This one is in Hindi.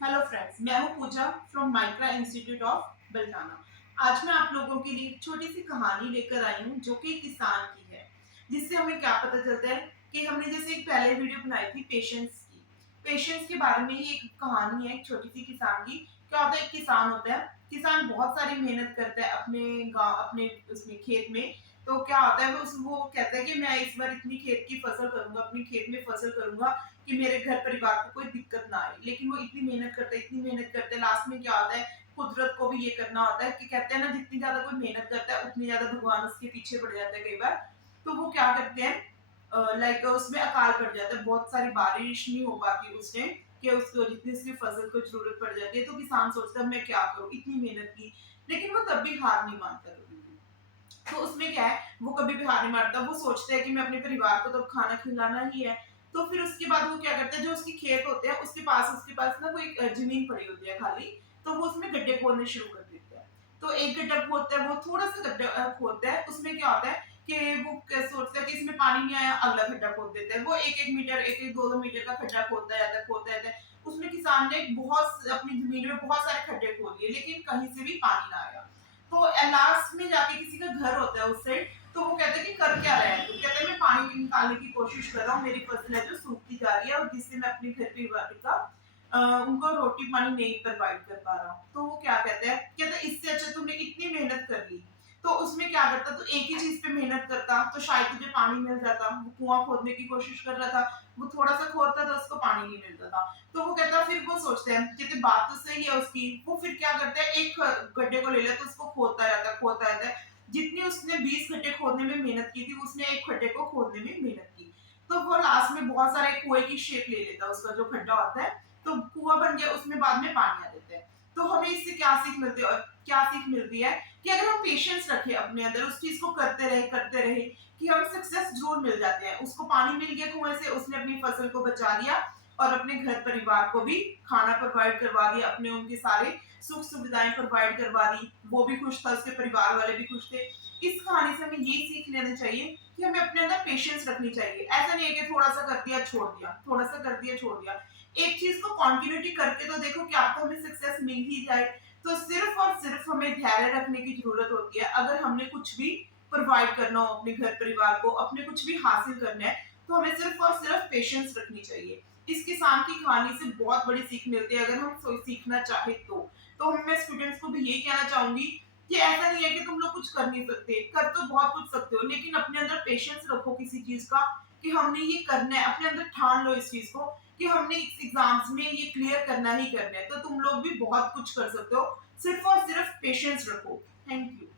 हेलो फ्रेंड्स, मैं हूं पूजा फ्रॉम माइक्रा इंस्टीट्यूट ऑफ बेल्टाना। आज मैं आप लोगों के लिए एक छोटी सी कहानी लेकर आई हूं जो कि किसान की है, जिससे हमें क्या पता चलता है कि हमने जैसे एक पहले वीडियो बनाई थी पेशेंस के बारे में ही एक कहानी है, एक छोटी सी किसान की। क्या होता है, एक किसान होता है, किसान बहुत सारी मेहनत करता है अपने गाँव अपने उसमें खेत में। तो क्या होता है, वो कहता है कि मैं इस बार इतनी खेत की फसल करूंगा, अपनी खेत में फसल करूंगा कि मेरे घर परिवार को कोई दिक्कत ना आए। लेकिन वो इतनी मेहनत करते हैं, लास्ट में क्या होता है, कुदरत को भी ये करना होता है कि कहते हैं ना, जितनी ज्यादा कोई मेहनत करता है उतनी ज्यादा भगवान उसके पीछे पड़ जाता है कई बार। तो वो क्या करते हैं, लाइक उसमें अकाल पड़ जाता है, बहुत सारी बारिश नहीं हो पाती उस टाइम कि उसको जितनी उसकी फसल को जरूरत पड़ जाती है। तो किसान सोचता है मैं क्या करूं, इतनी मेहनत की। लेकिन वो तब भी हार नहीं मानता कभी भी। तो उसमें क्या है, वो कभी भी हार नहीं मानता, वो सोचता है कि मैं अपने परिवार को तो खाना खिलाना ही है। तो फिर उसके बाद वो क्या करता है, जो उसकी खेत होते हैं उसके पास ना कोई जमीन पड़ी होती है खाली। तो वो उसमें गड्ढे खोदने शुरू कर देता है। तो एक गड्ढा खोदता है, वो थोड़ा सा गड्ढा खोदता है। उसमें क्या होता है कि वो सोचता है कि इसमें पानी नहीं आया, अगला गड्ढा खोद देता है। वो एक एक मीटर, एक एक दो दो मीटर का गड्ढा खोदता जाता है। उसमें किसान ने बहुत अपनी जमीन में बहुत सारे खड्डे खोद लिए, लेकिन कहीं से भी पानी ना आया। तो लास्ट में जाके किसी का घर होता है उस साइड। तो वो कहते हैं कि कर क्या रहा है, तो कहते हैं मैं पानी निकालने की कोशिश कर रहा हूँ, मेरी फसल है जो सूखती जा रही है और जिससे मैं अपने घर परिवार का उनको रोटी पानी नहीं प्रोवाइड कर पा रहा हूँ। तो वो क्या कहते हैं इससे अच्छा तुमने इतनी मेहनत कर ली। तो उसमें क्या करता, तो एक ही चीज पे मेहनत करता तो शायद तुझे पानी मिल जाता। वो कुआं खोदने की कोशिश कर रहा था, वो थोड़ा सा खोदता था, उसको पानी नहीं मिलता था। तो वो कहता, फिर वो सोचते हैं, कहते बात तो सही है उसकी। वो फिर क्या करता है, एक गड्ढे को ले लेता, उसको खोदता रहता है। जितनी उसने 20 गड्ढे खोदने में मेहनत की थी, उसने एक गड्ढे को खोदने में मेहनत की। तो वो लास्ट में बहुत सारे कुएं की शेप ले लेता है, उसका जो गड्ढा होता है। तो कुआं बन गया, उसमें बाद में पानी आ जाता है। तो हमें इससे क्या सीख मिलती है कि अगर हम पेशेंस रखें अपने अंदर, उस चीज को करते रहे कि हम सक्सेस जरूर मिल जाते हैं। उसको पानी मिल गया कुएं से, उसने अपनी फसल को बचा लिया और अपने घर परिवार को भी खाना प्रोवाइड करवा दिया, अपने उनके सारे सुख सुविधाएं प्रोवाइड करवा दी। वो भी खुश था, उसके परिवार वाले भी खुश थे। इस कहानी से हमें ये सीख लेना चाहिए कि हमें अपने अंदर पेशेंस रखनी चाहिए। ऐसा नहीं है कि थोड़ा सा कर दिया छोड़ दिया, थोड़ा सा कर दिया छोड़ दिया। एक चीज को कॉन्टिन्यूटी करके तो देखो कि आपको हमें सक्सेस मिल ही जाए। तो सिर्फ और सिर्फ हमें धैर्य रखने की जरूरत होती है। अगर हमने कुछ भी प्रोवाइड करना हो अपने घर परिवार को, अपने कुछ भी हासिल करना है, तो हमें सिर्फ और सिर्फ पेशेंस रखनी चाहिए। इस किसान की कहानी से बहुत बड़ी सीख मिलती है, अगर हम सीखना चाहे तो मैं स्टूडेंट्स को भी यही कहना चाहूंगी कि ऐसा नहीं है कि तुम लोग कुछ कर नहीं सकते, कर तो बहुत कुछ सकते हो, लेकिन अपने अंदर पेशेंस रखो किसी चीज का कि हमने ये करना है। अपने अंदर ठान लो इस चीज को कि हमने इस एग्जाम्स में ये क्लियर करना ही करना है। तो तुम लोग भी बहुत कुछ कर सकते हो, सिर्फ और सिर्फ पेशेंस रखो। Thank you.